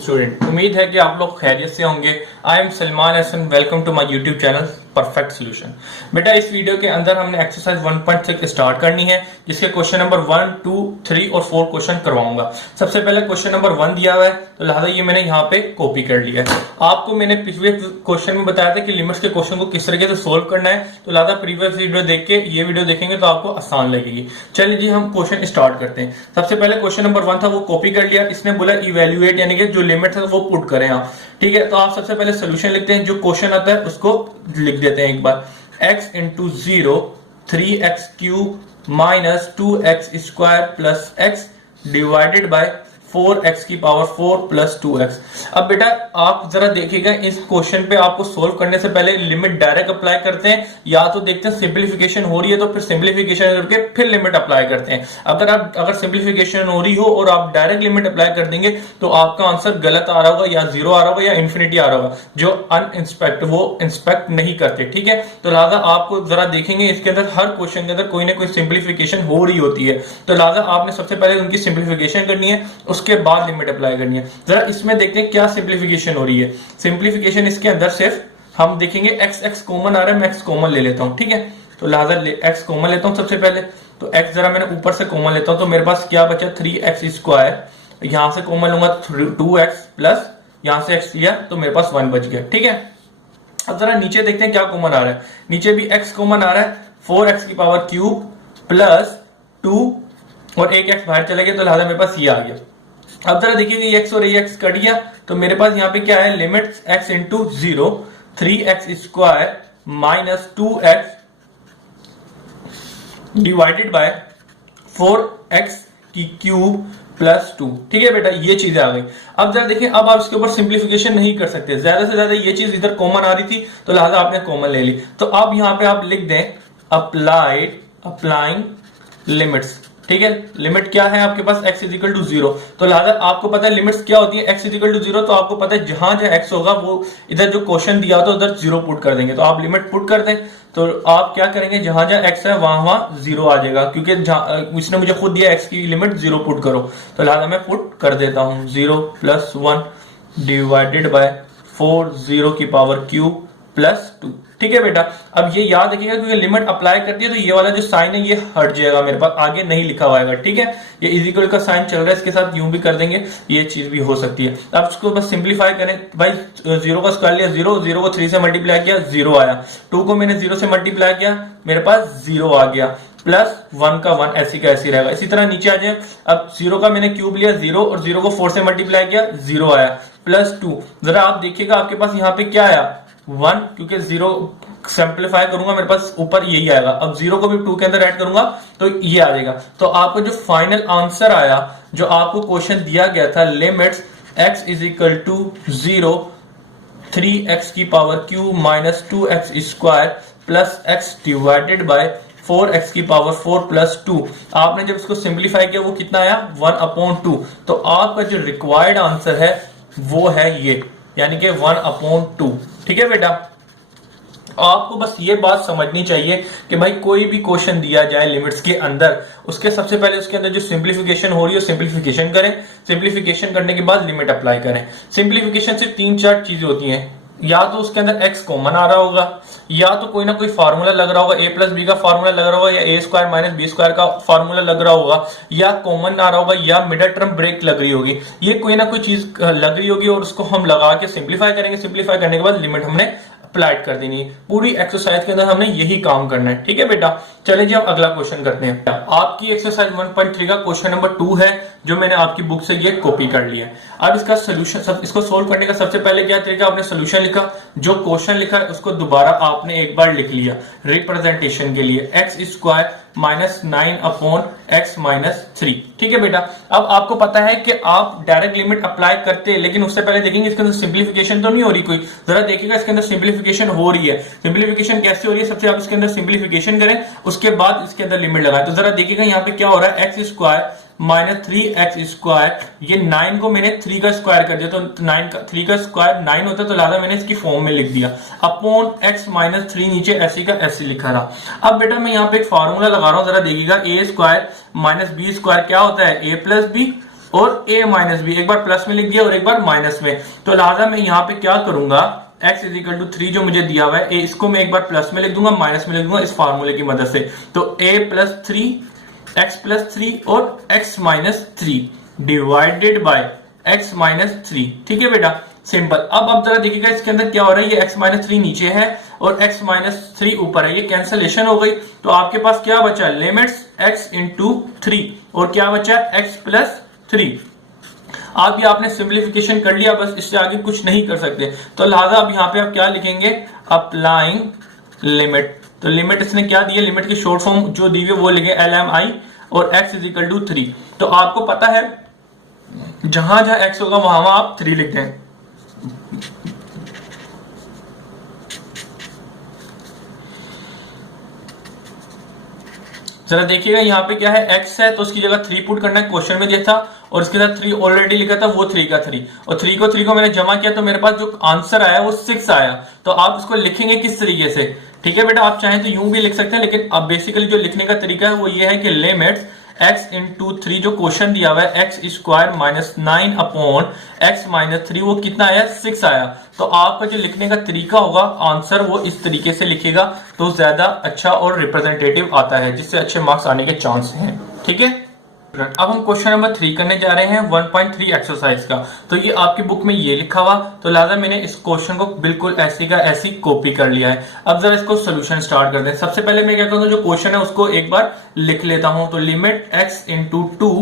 Student, उम्मीद है कि आप लोग खैरियत से होंगे। I am Salman Hasan, welcome to my YouTube channel perfect solution. बेटा, इस वीडियो के अंदर हमने एक्सरसाइज 1.6 स्टार्ट करनी है, जिसके क्वेश्चन नंबर 1, 2, 3 और 4 क्वेश्चन करवाऊंगा। सबसे पहले क्वेश्चन नंबर 1 दिया हुआ है, तो लिहाजा ये मैंने यहाँ पे कॉपी कर लिया है। आपको मैंने पिछले क्वेश्चन में बताया था कि लिमिट्स के क्वेश्चन को किस तरीके से सोल्व करना है, तो लिहाजा प्रीवियस वीडियो देख के ये वीडियो देखेंगे तो आपको आसान लगेगी। चलिए जी, हम क्वेश्चन स्टार्ट करते हैं। सबसे पहले क्वेश्चन नंबर 1 था, वो कॉपी कर लिया। इसने बोला इवेल्युएट, यानी कि जो लिमिट है वो पुट करें आप। ठीक है, तो आप सबसे पहले सोल्यूशन लिखते हैं, जो क्वेश्चन आता है उसको लिख देते हैं एक बार। x into 0 3x cube minus 2x square plus x divided by 4x की पावर 4 प्लस 2x। अब बेटा आप जरा देखिएगा, इस क्वेश्चन पे आपको सोल्व करने से पहले लिमिट डायरेक्ट अप्लाई करते हैं, या तो देखते हैं सिंप्लीफिकेशन हो रही है तो फिर सिंप्लीफिकेशन करके फिर लिमिट अप्लाई करते हैं। अगर सिंप्लीफिकेशन हो रही हो और आप डायरेक्ट लिमिट अप्लाई कर देंगे तो आपका आंसर गलत आ रहा होगा, या 0 आ रहा होगा या इन्फिनिटी आ रहा होगा। जो अनइंस्पेक्ट वो इंस्पेक्ट नहीं करते। ठीक है, तो लिहाजा आपको जरा देखेंगे इसके अंदर हर क्वेश्चन के अंदर कोई ना कोई सिंप्लीफिकेशन हो रही होती है, तो लिहाजा आपने सबसे पहले उनकी सिंप्लीफिकेशन करनी है, उसके बाद लिमिट अप्लाई करनी है। जरा इसमें देखते हैं क्या सिंप्लीफिकेशन हो रही है। सिंप्लीफिकेशन इसके अंदर सिर्फ हम देखेंगे x कॉमन आ रहा है, मैं x कॉमन ले लेता हूं। ठीक है, तो लिहाजा x कॉमन लेता हूं सबसे पहले। तो x जरा मैंने ऊपर से कॉमन लेता हूं, तो मेरे पास क्या बचा 3x स्क्वायर, यहां से कॉमन लूंगा 2x प्लस यहां से x लिया तो मेरे पास 1 बच गया। ठीक है, अब जरा नीचे देखते हैं क्या कॉमन आ रहा है। नीचे भी x कॉमन आ रहा है, 4x की पावर क्यूब प्लस 2 और एक x बाहर चले गया, तो लिहाजा मेरे पास ये आ गया। अब जरा देखिए ये x और ये x कट गया, तो मेरे पास यहाँ पे क्या है, limit x into 0 3x square minus 2x divided by 4x की क्यूब प्लस 2। ठीक है बेटा, ये चीजें आ गई। अब जरा देखिए, अब आप इसके ऊपर सिंप्लीफिकेशन नहीं कर सकते, ज्यादा से ज्यादा ये चीज इधर कॉमन आ रही थी तो लिहाजा आपने कॉमन ले ली। तो अब यहाँ पे आप लिख दें अप्लाइंग लिमिट्स। ठीक है, लिमिट क्या है आपके पास, x इज इक्वल टू 0। तो लिहाजा आपको पता है लिमिट्स क्या होती है, x इज इक्वल टू 0, तो आपको पता है जहां जहां x होगा वो इधर जो क्वेश्चन दिया होता है उधर 0 पुट कर देंगे। तो आप लिमिट पुट कर दें, तो आप क्या करेंगे, जहां जहां x है वहां वहां 0 आ जाएगा, क्योंकि इसने मुझे खुद दिया x की लिमिट 0 पुट करो, तो लिहाजा मैं पुट कर देता हूं 0 प्लस 1 डिवाइडेड बाय 4 0 की पावर क्यूब प्लस 2। ठीक है बेटा, अब ये याद रखिएगा क्योंकि लिमिट अप्लाई करती है तो ये वाला जो साइन है ये हट जाएगा, मेरे पास आगे नहीं लिखा हुआ है। ठीक है, ये इज इक्वल का साइन चल रहा है, इसके साथ यूं भी कर देंगे, ये चीज भी हो सकती है। अब इसको बस सिंप्लीफाई करें भाई, 0 का स्क्वायर लिया 0, 0 को 3 से मल्टीप्लाई किया 0 आया, 2 को मैंने 0 से मल्टीप्लाई किया मेरे पास 0 आ गया, प्लस 1 का 1 ऐसी का ऐसी रहेगा। इसी तरह नीचे आ जाए, अब 0 का मैंने क्यूब लिया 0 और 0 को 4 से मल्टीप्लाई किया 0 आया, प्लस 2। जरा आप देखिएगा आपके पास यहाँ पे क्या आया 1, क्योंकि 0 सिंप्लीफाई करूंगा मेरे पास ऊपर यही आएगा। अब 0 को भी 2 के अंदर ऐड करूंगा तो ये आ जाएगा। तो आपको जो फाइनल आंसर आया, जो आपको क्वेश्चन दिया गया था, limits x is equal to 0 3x की power cube minus 2x square plus x divided by 4x की पावर 4 प्लस 2। आपने जब इसको सिंप्लीफाई किया वो कितना आया 1/2। तो आपका जो रिक्वायर्ड आंसर है वो है ये, यानी कि 1/2। ठीक है बेटा, आपको बस ये बात समझनी चाहिए कि भाई कोई भी क्वेश्चन दिया जाए लिमिट्स के अंदर, उसके सबसे पहले उसके अंदर जो सिंप्लीफिकेशन हो रही है सिंप्लीफिकेशन करें, सिंप्लीफिकेशन करने के बाद लिमिट अप्लाई करें। सिंप्लीफिकेशन से 3-4 चीजें होती हैं, या तो उसके अंदर x कॉमन आ रहा होगा, या तो कोई ना कोई फार्मूला लग रहा होगा, a प्लस बी का फार्मूला लग रहा होगा, या a square minus B square का फार्मूला लग रहा होगा, या कॉमन आ रहा होगा, या मिडल टर्म ब्रेक लग रही होगी। ये कोई ना कोई चीज लग रही होगी और उसको हम लगा के सिंप्लीफाई करेंगे। सिंप्लीफाई करने के बाद लिमिट हमने अप्लाइड कर देनी है। पूरी एक्सरसाइज के अंदर हमने यही काम करना है। ठीक है बेटा, चलिए जी अब अगला क्वेश्चन करते हैं। आपकी एक्सरसाइज 1.3 का क्वेश्चन नंबर 2 है, जो मैंने आपकी बुक से ये कॉपी कर लिया है। अब इसका सोल्यूशन, इसको सोल्व करने का सबसे पहले क्या तरीका, आपने सोल्यूशन लिखा, जो क्वेश्चन लिखा है उसको दोबारा आपने एक बार लिख लिया रिप्रेजेंटेशन के लिए, x square minus 9/x minus 3। ठीक है बेटा, अब आपको पता है कि आप डायरेक्ट लिमिट अप्लाई करते हैं, लेकिन उससे पहले देखेंगे इसके अंदर सिंप्लीफिकेशन तो नहीं हो रही कोई। जरा देखिएगा इसके अंदर सिंप्लीफिकेशन हो रही है। सिंप्लीफिकेशन कैसे हो रही है, सबसे आप इसके अंदर सिंप्लीफिकेशन करें, उसके बाद इसके अंदर लिमिट लगाएं। तो जरा देखिएगा यहाँ पे क्या हो रहा है, x square minus 3x square, ये 9 को मैंने 3 का स्क्वायर कर दिया, तो 3 का स्क्वायर 9 होता है, तो लिहाजा मैंने इसकी फॉर्म में लिख दिया अपॉन x माइनस 3, नीचे ऐसी का ऐसी लिखा रहा। अब बेटा मैं यहाँ पे एक फार्मूला लगा रहा हूं, जरा देखिएगा a square minus B square क्या होता है, a प्लस बी और a माइनस बी, एक बार प्लस में लिख दिया और एक बार माइनस में। तो लिहाजा मैं यहाँ पे क्या करूंगा, x इज इक्वल टू 3 जो मुझे दिया हुआ है, इसको मैं एक बार प्लस में लिख दूंगा, माइनस में लिख दूंगा इस फार्मूले की मदद से। तो a प्लस 3, x प्लस 3 और x minus 3 divided by x minus 3। ठीक है बेटा, सिंपल। अब जरा देखिएगा इसके अंदर क्या हो रहा है, ये x माइनस 3 नीचे है और x माइनस 3 ऊपर है, ये कैंसलेशन हो गई। तो आपके पास क्या बचा, लिमिट्स x इंटू 3 और क्या बचा x प्लस 3। आप ये आपने सिंप्लीफिकेशन कर लिया, बस इससे आगे कुछ नहीं कर सकते। तो लिहाजा अब यहाँ पे आप क्या लिखेंगे, अप्लाइंग लिमिट। तो लिमिट इसने क्या दी है, लिमिट की शॉर्ट फॉर्म जो दी है वो लिखे LMI और x इज इक्वल टू 3। तो आपको पता है जहां जहां x होगा वहां वहां आप 3 लिख दें। जरा देखिएगा यहाँ पे क्या है, x है तो उसकी जगह 3 पुट करना है, क्वेश्चन में दिया था और इसके साथ 3 ऑलरेडी लिखा था, वो 3 का 3 और 3 को मैंने जमा किया तो मेरे पास जो आंसर आया वो 6 आया। तो आप इसको लिखेंगे किस तरीके से, ठीक है बेटा, आप चाहें तो यूं भी लिख सकते हैं, लेकिन अब बेसिकली जो लिखने का तरीका है वो ये है कि लिमिट्स x इंटू 3 जो क्वेश्चन दिया हुआ है x square minus 9 upon x minus 3 वो कितना आया, 6 आया। तो आपका जो लिखने का तरीका होगा आंसर वो इस तरीके से लिखेगा तो ज्यादा अच्छा और रिप्रेजेंटेटिव आता है, जिससे अच्छे मार्क्स आने के चांस हैं। ठीक है, अब हम क्वेश्चन नंबर 3 करने जा रहे हैं 1.3 एक्सरसाइज का। तो ये आपकी बुक में ये लिखा हुआ, तो लिहाजा मैंने इस क्वेश्चन को बिल्कुल ऐसी का ऐसी कॉपी कर लिया है। अब जरा इसको सोल्यूशन स्टार्ट करते हैं। सबसे पहले मैं क्या करूँ, जो क्वेश्चन है उसको एक बार लिख लेता हूं। तो limit x into 2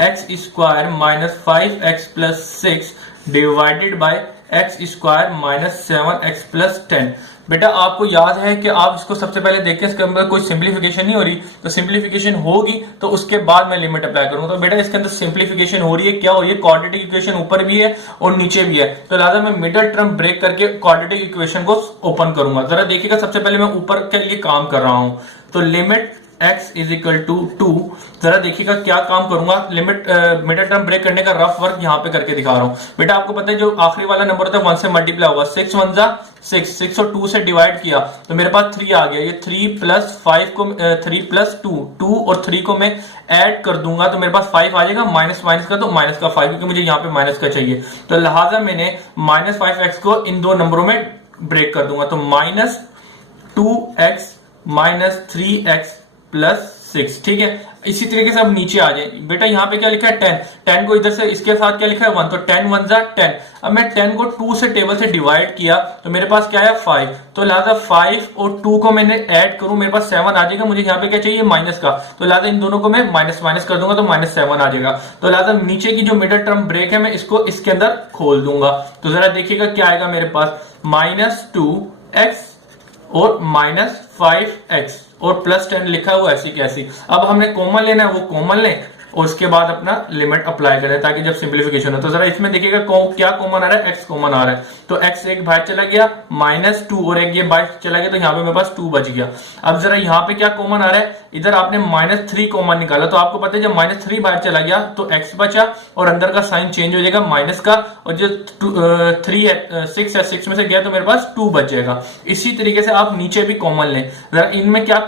x square minus 5x plus 6 divided by x square minus 7x plus 10। बेटा आपको याद है कि आप इसको सबसे पहले देखें, इसके अंदर कोई सिंप्लीफिकेशन नहीं हो रही, तो सिंप्लीफिकेशन होगी तो उसके बाद मैं लिमिट अप्लाई करूंगा। तो बेटा इसके अंदर सिंप्लीफिकेशन हो रही है, क्या हो रही है, क्वाड्रेटिक इक्वेशन ऊपर भी है और नीचे भी है। तो लिहाजा मैं मिडिल टर्म ब्रेक करके क्वाड्रेटिक इक्वेशन को ओपन करूंगा। जरा देखिएगा, सबसे पहले मैं ऊपर के लिए काम कर रहा हूं। तो limit x is equal to 2, जरा देखिएगा क्या काम करूंगा, लिमिट मिडिल टर्म ब्रेक करने का रफ वर्क यहाँ पे करके दिखा रहा हूं। बेटा आपको पता है जो आखिरी वाला नंबर होता है 1 से मल्टीप्लाई होगा, 6 1 जा 6 और 2 से डिवाइड किया तो मेरे पास 3 आ गया। ये 3 प्लस 5 को 3 प्लस 2 और 3 को मैं ऐड कर दूंगा तो मेरे पास 5 आ जाएगा, माइनस माइनस का तो माइनस का 5, क्योंकि मुझे यहाँ पे माइनस का चाहिए। तो लिहाजा मैंने माइनस 5x को इन दो नंबरों में ब्रेक कर दूंगा। तो minus 2x minus 3x plus 6। ठीक है, इसी तरीके से अब नीचे आ जाए। बेटा यहाँ पे क्या लिखा है, 10 को इधर से इसके साथ क्या लिखा है 1, तो 10 1 जा 10। अब मैं 10 को 2 से टेबल से डिवाइड किया तो मेरे पास क्या है 5। तो लिहाजा 5 और 2 को मैंने ऐड करूं, मेरे पास 7 आ जाएगा। मुझे यहाँ पे क्या चाहिए, माइनस का, तो लिहाजा इन दोनों को मैं माइनस माइनस कर दूंगा तो माइनस 7 आ जाएगा। तो लिहाजा नीचे की जो मिडिल टर्म ब्रेक है मैं इसको इसके अंदर खोल दूंगा। तो जरा देखिएगा क्या आएगा मेरे पास, माइनस 2x और माइनस 5x और प्लस 10 लिखा हुआ ऐसी कैसी। अब हमने कॉमन लेना है, वो कॉमन लें और उसके बाद अपना लिमिट अप्लाई करें ताकि जब सिंप्लीफिकेशन हो। तो जरा इसमें देखिएगा क्या कॉमन आ रहा है, x कॉमन आ रहा है। तो x एक बाहर चला गया, माइनस 2 और एक ये बाहर चला गया, तो यहाँ पे मेरे पास 2 बच गया। अब जरा यहाँ पे क्या कॉमन आ रहा है, इधर आपने माइनस 3 कॉमन निकाला, तो आपको पता है जब माइनस 3 बाहर चला गया तो x बचा और अंदर का साइन चेंज हो जाएगा माइनस का, और जो 3 है 6 है 6 में से गया तो मेरे पास 2 बच जाएगा। इसी तरीके से आप नीचे भी कॉमन लें। जरा इनमें क्या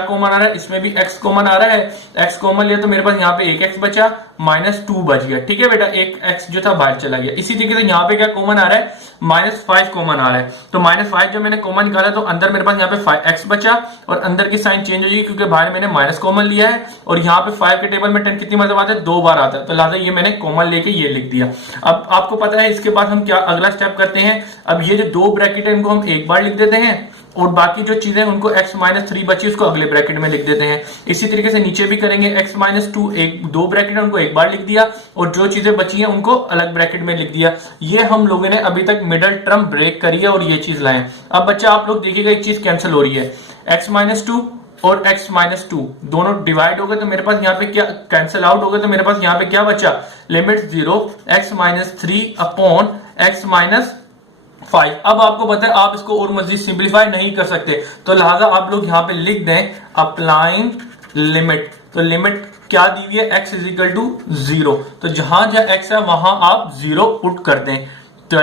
कॉमन आ रहा है, इसमें भी x कॉमन आ रहा है। x कॉमन लिया तो मेरे पास यहाँ पे एक x बचा, माइनस 2 बच गया। ठीक है बेटा, एक x जो था बाहर चला गया। इसी तरीके से यहाँ पे क्या कॉमन आ रहा है, माइनस 5 कॉमन आ रहा है। तो माइनस 5 जो मैंने कॉमन निकाला तो अंदर मेरे पास यहाँ पे 5x बचा और अंदर की साइन चेंज हो जाएगी क्योंकि बाहर मैंने माइनस कॉमन लिया है, और यहाँ पे 5 के टेबल में 10 कितनी मरतबा आता है, 2 बार आता है। तो लिहाजा ये मैंने कॉमन लेके ये लिख दिया। अब आपको पता है इसके बाद हम क्या अगला स्टेप करते हैं। अब ये जो 2 ब्रैकेट है इनको हम एक बार लिख देते हैं और बाकी जो चीजें उनको x माइनस 3 बची उसको अगले ब्रैकेट में लिख देते हैं। इसी तरीके से नीचे भी करेंगे, x माइनस 2 2 ब्रैकेट है उनको एक बार लिख दिया और जो चीजें बची हैं उनको अलग ब्रैकेट में लिख दिया। ये हम लोगों ने अभी तक मिडिल टर्म ब्रेक करी है और ये चीज लाए। अब बच्चा आप लोग देखिएगा एक चीज कैंसिल हो रही है, x माइनस 2 और x माइनस 2 दोनों डिवाइड हो गए तो मेरे पास यहाँ पे क्या कैंसिल आउट हो गए, तो मेरे पास यहाँ पे क्या बचा, limit 0 x minus 3 upon x minus 5। अब आपको पता है आप इसको और मजीद सिंप्लीफाई नहीं कर सकते, तो लिहाजा आप लोग यहाँ पे लिख दें अप्लाइंग लिमिट। तो लिमिट क्या दी हुई है, x इज इक्वल टू 0। तो जहां जहां x है वहां आप 0 पुट कर दें। तो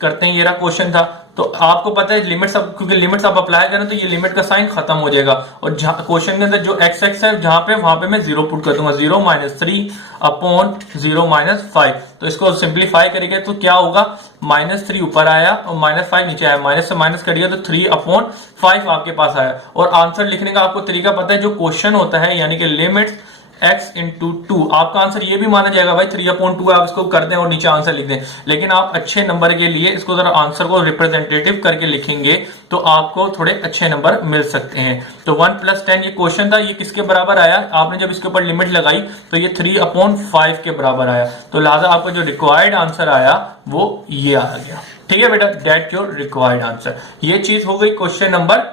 करते हैं, ये रहा क्वेश्चन था। तो आपको पता है लिमिट्स, अब क्योंकि लिमिट्स आप अप्लाई करें तो ये लिमिट का साइन खत्म हो जाएगा, और क्वेश्चन के अंदर जो एक्स एक्स है जहां पे वहां पे मैं 0 पुट कर दूंगा, 0 - 3 अपॉन 0 - 5। तो इसको सिंप्लीफाई करेंगे तो क्या होगा, -3 ऊपर आया और -5 नीचे आया, माइनस से माइनस करिए तो 3 अपॉन 5 आपके पास आया। और आंसर लिखने का आपको तरीका पता है, जो क्वेश्चन होता है यानी कि लिमिट x इंटू 2, आपका आंसर ये भी माना जाएगा भाई 3/2 आप इसको कर दें और नीचे आंसर लिख दें, लेकिन आप अच्छे नंबर के लिए इसको जरा आंसर को रिप्रेजेंटेटिव करके लिखेंगे तो आपको थोड़े अच्छे नंबर मिल सकते हैं। तो 1 + 10 ये क्वेश्चन था, ये किसके बराबर आया, आपने जब इसके ऊपर लिमिट लगाई तो ये 3/5 के बराबर आया, तो लिहाजा आपका जो रिक्वायर्ड आंसर आया वो ये आ गया। ठीक है बेटा, दैट योर रिक्वायर्ड आंसर। ये चीज हो गई क्वेश्चन नंबर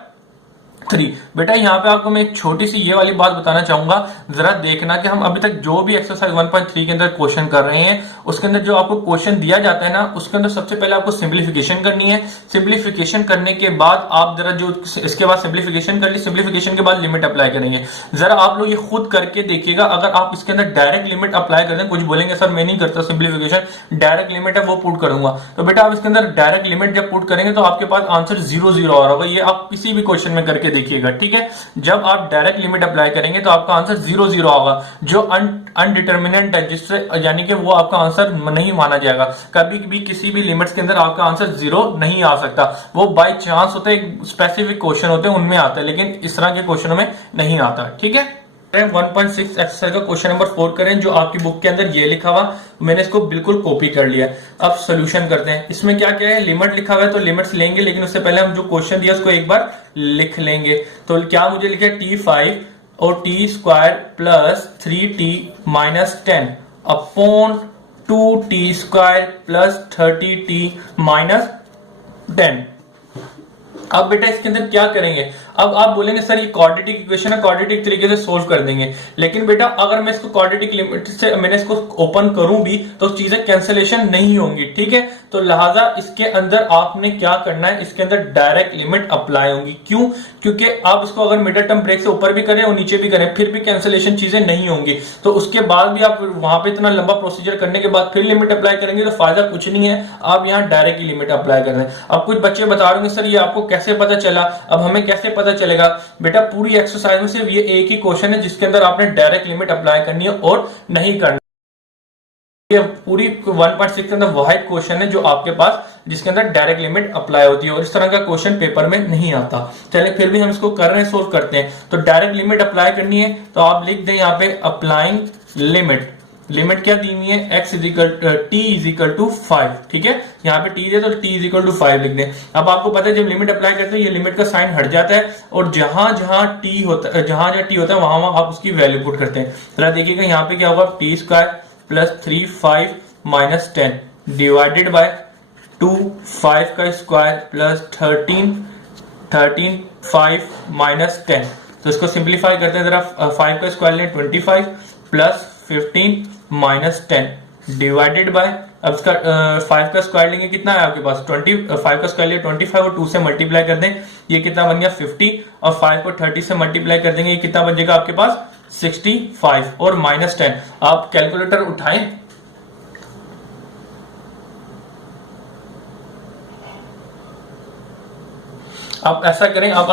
3। बेटा यहाँ पे आपको मैं एक छोटी सी ये वाली बात बताना चाहूंगा, जरा देखना कि हम अभी तक जो भी एक्सरसाइज 1.3 के अंदर क्वेश्चन कर रहे हैं उसके अंदर जो आपको क्वेश्चन दिया जाता है ना, उसके अंदर सबसे पहले आपको सिंप्लीफिकेशन करनी है। सिंप्लीफिकेशन करने के बाद आप जरा जो इसके बाद सिंप्लीफिकेशन कर ली, सिंप्लीफिकेशन के बाद लिमिट अप्लाई करेंगे। जरा आप लोग ये खुद करके देखिएगा, अगर आप इसके अंदर डायरेक्ट लिमिट अप्लाई कर दें, कुछ बोलेंगे सर मैं नहीं करता सिंप्लीफिकेशन, डायरेक्ट लिमिट है वो पुट करूंगा, तो बेटा आप इसके अंदर डायरेक्ट लिमिट जब पुट करेंगे तो आपके पास आंसर 0 0 आ रहा होगा। ये आप किसी भी क्वेश्चन में करके देखिएगा, ठीक है। जब आप डायरेक्ट लिमिट अप्लाई करेंगे तो आपका आंसर 0 0 होगा, जो अनडिटरमिनेंट है, जिससे यानी कि वो आपका आंसर नहीं माना जाएगा। कभी भी किसी भी लिमिट्स के अंदर आपका आंसर 0 नहीं आ सकता, वो बाय चांस होता है, स्पेसिफिक क्वेश्चन होते हैं उनमें आता है, लेकिन इस तरह के क्वेश्चनों में नहीं आता। ठीक है, 1.6 एक्सरसाइज का क्वेश्चन नंबर 4 करें, जो आपकी बुक के अंदर ये लिखा हुआ, मैंने इसको बिल्कुल कॉपी कर लिया। अब सोल्यूशन करते हैं। इसमें क्या क्या है, लिमिट लिखा हुआ है तो लिमिट्स लेंगे, लेकिन उससे पहले हम जो क्वेश्चन दिया उसको एक बार लिख लेंगे। तो क्या मुझे लिखा है, t5 और t² plus 3t minus 10 upon 2t² plus 30t minus 10। अब बेटा इसके अंदर क्या करेंगे, अब आप बोलेंगे सर ये क्वाड्रेटिक इक्वेशन है, क्वाड्रेटिक तरीके से सोल्व कर देंगे, लेकिन बेटा अगर मैं इसको क्वाड्रेटिक लिमिट से मैंने इसको ओपन करूं भी तो चीजें कैंसिलेशन नहीं होंगी। ठीक है, तो लिहाजा इसके अंदर आपने क्या करना है, इसके अंदर डायरेक्ट लिमिट अप्लाई होंगी। क्यों, क्योंकि आप इसको अगर मिडिल टर्म ब्रेक से ऊपर भी करें और नीचे भी करें फिर भी कैंसिलेशन चीजें नहीं होंगी, तो उसके बाद भी आप वहां पे इतना लंबा प्रोसीजर करने के बाद फिर लिमिट अप्लाई करेंगे तो फायदा कुछ नहीं है। आप यहाँ डायरेक्ट लिमिट अप्लाई कर दें। अब कुछ बच्चे बता रहे हैं सर ये आपको कैसे पता चला, अब हमें कैसे पता चलेगा, बेटा पूरी एक्सरसाइज में सिर्फ ये एक ही क्वेश्चन है जिसके अंदर आपने डायरेक्ट लिमिट अप्लाई करनी है और नहीं करनी। ये पूरी 1.6 के अंदर वाहिद क्वेश्चन है जो आपके पास जिसके अंदर डायरेक्ट लिमिट अप्लाई होती है, और इस तरह का क्वेश्चन पेपर में नहीं आता। चलिए फिर भी हम इसको कर रहे हैं, सोल्व करते हैं। तो डायरेक्ट लिमिट अप्लाई करनी है तो आप लिख दें यहाँ पे अप्लाइंग लिमिट। लिमिट क्या दी हुई है, x t 5। ठीक है, यहाँ पे t दे तो t 5 लिख दें। अब आपको पता है जब लिमिट अप्लाई करते हैं ये लिमिट का साइन हट जाता है, और जहां जहां t होता है वहां वहां आप उसकी वैल्यू पुट करते हैं। जरा देखिएगा यहाँ पे क्या होगा, t² plus 3 5 minus 10 divided by 2 5 का स्क्वायर प्लस 13 5 माइनस 10। तो इसको सिंप्लीफाई करते हैं जरा, 5 का स्क्वायर लें 25 प्लस 15 माइनस 10 डिवाइडेड बाय, अब इसका 5 का स्क्वायर लेंगे कितना है आपके पास 5 का स्क्वायर लिए 25 और 2 से मल्टीप्लाई कर दें, ये कितना बन गया 50, और 5 को 30 से मल्टीप्लाई कर देंगे, ये कितना बचेगा आपके पास 65 और माइनस 10। आप कैलकुलेटर उठाएं, आप ऐसा करें, आप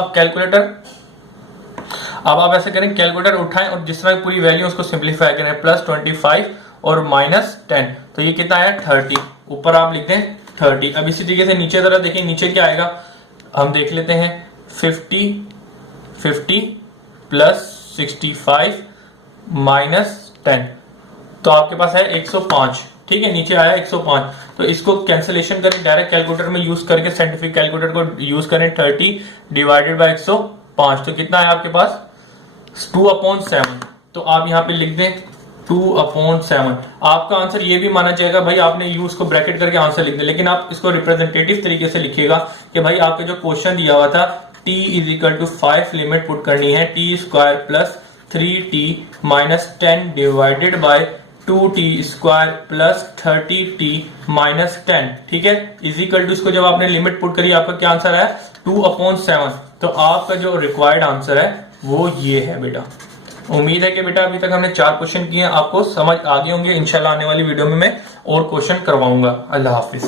ऐसा करें, कैलकुलेटर उठाएं और जिस तरह पूरी वैल्यू उसको सिंप्लीफाई करें, प्लस 25 और माइनस 10, तो ये कितना आया 30, ऊपर आप लिख दें 30। अब इसी तरीके से नीचे जरा देखिए, नीचे क्या आएगा हम देख लेते हैं, 50 प्लस 65 माइनस 10, तो आपके पास है 105। ठीक है, नीचे आया 105, तो इसको कैंसिलेशन करें डायरेक्ट कैलकुलेटर में यूज करके, साइंटिफिक कैलकुलेटर को यूज करें, 30 डिवाइडेड बाय 105, तो कितना है आपके पास 2/7। तो आप यहाँ पे लिख दें 2/7। आपका आंसर ये भी माना जाएगा भाई आपने यूज को ब्रैकेट करके आंसर लिख दिया, लेकिन आप इसको रिप्रेजेंटेटिव तरीके से लिखिएगा कि भाई आपका जो क्वेश्चन दिया हुआ था t = 5 लिमिट पुट करनी है, t² plus 3t minus 10 divided by 2t² plus 30t minus 10। ठीक है, इजिकल टू इसको जब आपने लिमिट पुट करी आपका क्या आंसर है 2/7। तो आपका जो रिक्वायर्ड आंसर है वो ये है बेटा। उम्मीद है कि बेटा अभी तक हमने 4 क्वेश्चन किए हैं, आपको समझ आ गए होंगे। इंशाल्लाह आने वाली वीडियो में मैं और क्वेश्चन करवाऊंगा। अल्लाह हाफिज।